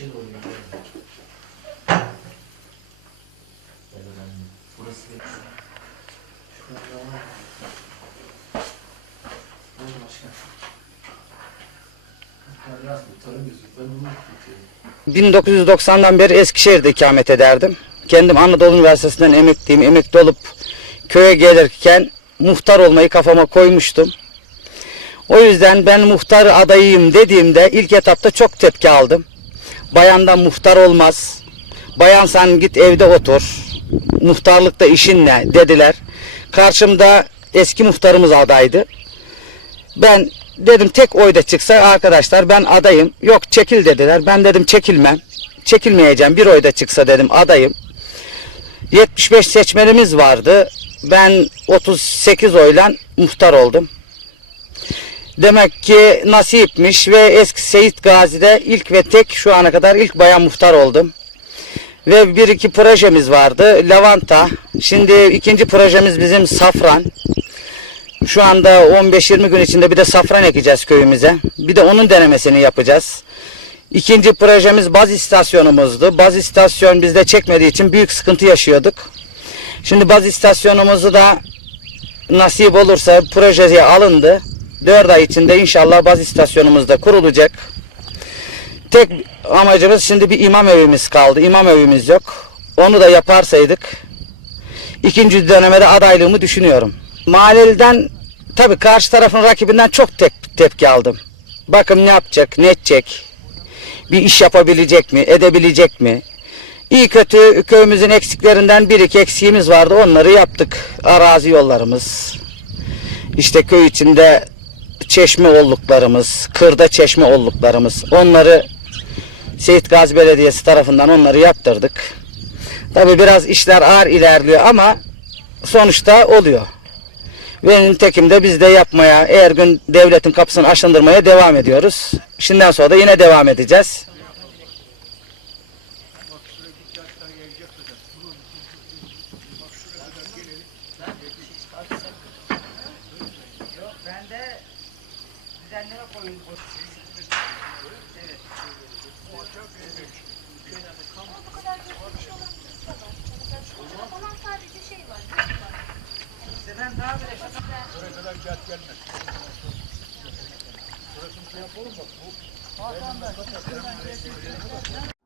şey ben burası bir Şurada var. Oldu başkan. Hatta biraz muhtarın gözü. Ben onu tutuyorum. 1990'dan beri Eskişehir'de ikamet ederdim. Kendim Anadolu Üniversitesi'nden emekliyim. Emekli olup köye gelirken muhtar olmayı kafama koymuştum. O yüzden ben muhtar adayıyım dediğimde ilk etapta çok tepki aldım. Bayandan muhtar olmaz. Bayansan git evde otur. Muhtarlıkta işin ne dediler. Karşımda eski muhtarımız adaydı. Ben dedim tek oyda çıksa arkadaşlar ben adayım. Yok çekil dediler. Ben dedim çekilmem. Çekilmeyeceğim. Bir oyda çıksa dedim adayım. 75 seçmenimiz vardı. Ben 38 oyla muhtar oldum. Demek ki nasipmiş ve eski Seyit Gazi'de ilk ve tek şu ana kadar ilk bayan muhtar oldum. Ve bir iki projemiz vardı. Lavanta. Şimdi ikinci projemiz bizim safran. Şu anda 15-20 gün içinde bir de safran ekeceğiz köyümüze. Bir de onun denemesini yapacağız. İkinci projemiz baz istasyonumuzdu. Baz istasyon bizde çekmediği için büyük sıkıntı yaşıyorduk. Şimdi baz istasyonumuzu da nasip olursa projeye alındı. 4 ay içinde inşallah baz istasyonumuz da kurulacak. Tek amacımız şimdi bir imam evimiz kaldı. İmam evimiz yok. Onu da yaparsaydık ikinci dönemede adaylığımı düşünüyorum. Mahalleliden tabii karşı tarafın rakibinden çok tep- tepki aldım. Bakın ne yapacak, ne edecek, bir iş yapabilecek mi, edebilecek mi? İyi kötü köyümüzün eksiklerinden bir iki eksiğimiz vardı. Onları yaptık. Arazi yollarımız, işte köy içinde çeşme olluklarımız, kırda çeşme olluklarımız. Onları Seyit Gazi Belediyesi tarafından onları yaptırdık. Tabii biraz işler ağır ilerliyor ama sonuçta oluyor. Ve nitekim de biz de yapmaya, eğer gün devletin kapısını aşındırmaya devam ediyoruz. Şimdiden sonra da yine devam edeceğiz. Düzenleme koyun. Ama bu kadar geçmiş olan bir şey. Mesela çocuklara falan sadece şey var. Ben daha böyle Buraya kadar gel gelmez. Burasını şey yapalım bak. Bu